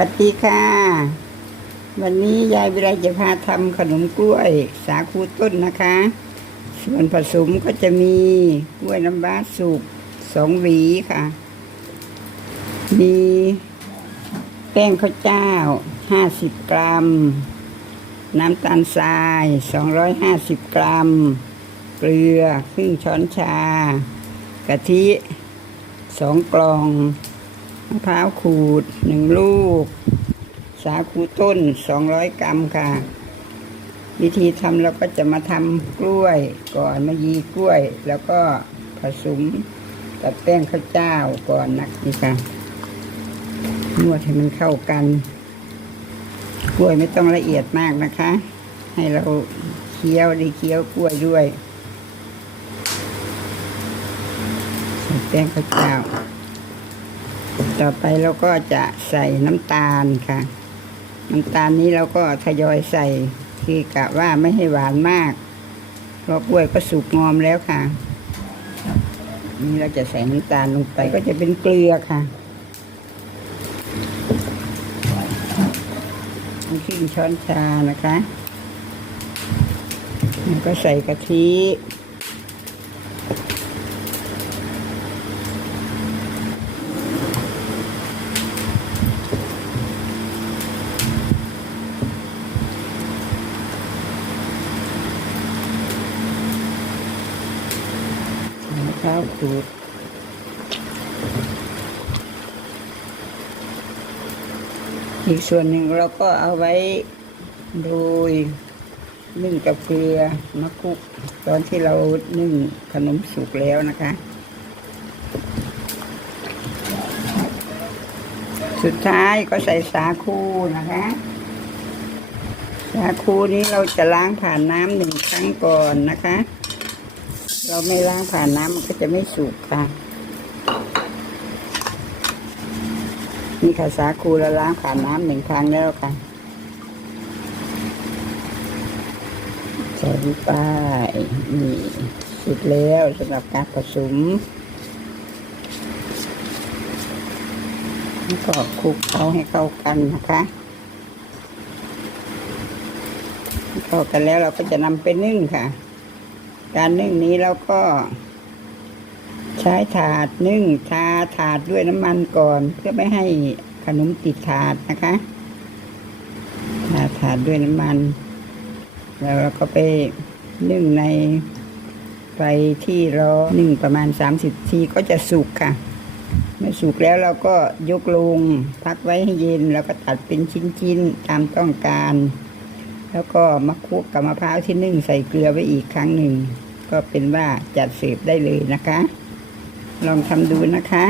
วัสดีค่ะ วันนี้ยายวิไลจะพาทำขนมกล้วยสาคูต้นนะคะ ส่วนผสมก็จะมีกล้วยน้ำว้าสุกสองหวีค่ะ มีแป้งข้าวเจ้าห้าสิบกรัม น้ำตาลทรายสองร้อยห้าสิบกรัม เกลือครึ่งช้อนชา กะทิสองกล่อง มะพร้าวขูดหนึ่งลูก สาคูต้นสองร้อยกรัมค่ะ วิธีทำเราก็จะมาทำกล้วยก่อนมายีกล้วย แล้วก็ผสมกับแป้งข้าวเจ้าก่อนนะนี่ค่ะนวดให้มันเข้ากัน กล้วยไม่ต้องละเอียดมากนะคะ ให้เราเคี้ยวได้เคี้ยวกล้วยด้วยใส่แป้งข้าวเจ้า ต่อไปเราก็จะใส่น้ำตาลค่ะ น้ำตาลนี้เราก็ทยอยใส่คือกะว่าไม่ให้หวานมากเพราะกล้วยก็สุกงอมแล้วค่ะ นี่เราจะใส่น้ำตาลลงไปก็จะเป็นเกลือค่ะครึ่งช้อนชานะคะแล้วก็ใส่กะทิ มะพร้าวขูดอีกส่วนหนึ่งเราก็เอาไว้โรยนึ่งกับเกลือมะคุกตอนที่เรานึ่งขนมสุกแล้วนะคะ สุดท้ายก็ใส่สาคูนะคะ สาคูนี้เราจะล้างผ่านน้ำหนึ่งครั้งก่อนนะคะ เราไม่ล้างผ่านน้ำมันก็จะไม่สุกค่ะ นี่ค่ะสาคูเราล้างผ่านน้ำหนึ่งครั้งแล้วค่ะใส่ลงไปนี่สุดแล้วสำหรับการผสมแล้วก็คลุกเขาให้เข้ากันนะคะเข้ากันแล้วเราก็จะนำไปนึ่งค่ะ การนึ่งนี้เราก็ ใช้ถาดนึ่งทาถาดด้วยน้ำมันก่อน เพื่อไม่ให้ขนมติดถาดนะคะทาถาดด้วยน้ำมัน แล้วเราก็ไปนึ่งในไฟที่ร้อนนึ่งประมาณ 30ทีก็จะสุกค่ะเมื่อสุกแล้วเราก็ยกลงพักไว้ให้เย็น แล้วก็ตัดเป็นชิ้นๆตามต้องการ แล้วก็มาคลุกกับมะพร้าวที่นึ่งใส่เกลือไว้อีกครั้งหนึ่ง ก็เป็นว่าจัดเสพได้เลยนะคะ ลองทำดูนะคะ